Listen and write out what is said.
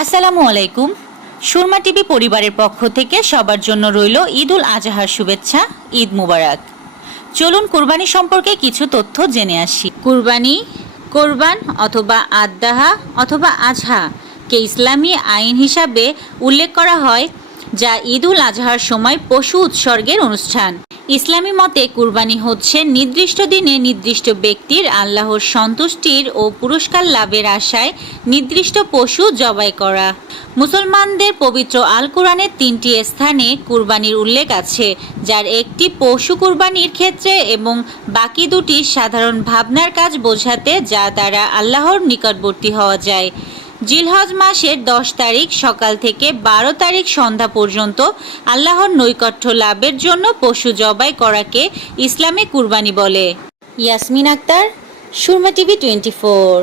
আসসালামু আলাইকুম। সুরমা টিভি পরিবারের পক্ষ থেকে সবার জন্য রইল ঈদ উল আজহার শুভেচ্ছা, ঈদ মুবারক। চলুন কুরবানি সম্পর্কে কিছু তথ্য জেনে আসি। কুরবানি, কোরবান অথবা আদদাহা অথবা আজহা কে ইসলামী আইন হিসাবে উল্লেখ করা হয়, যা ঈদ উল আজহার সময় পশু উৎসর্গের অনুষ্ঠান। ইসলামী মতে কুরবানি হচ্ছে নির্দিষ্ট দিনে নির্দিষ্ট ব্যক্তির আল্লাহর সন্তুষ্টির ও পুরস্কার লাভের আশায় নির্দিষ্ট পশু জবাই করা। মুসলমানদের পবিত্র আল কোরআনের তিনটি স্থানে কুরবানির উল্লেখ আছে, যার একটি পশু কুরবানির ক্ষেত্রে এবং বাকি দুটি সাধারণ ভাবনার কাজ বোঝাতে যা দ্বারা আল্লাহর নিকটবর্তী হওয়া যায়। জিলহজ মাসের দশ তারিখ সকাল থেকে বারো তারিখ সন্ধ্যা পর্যন্ত আল্লাহর নৈকট্য লাভের জন্য পশু জবাই করাকে ইসলামে কুরবানি বলে। Yasmin Akter, Surma TV twenty four.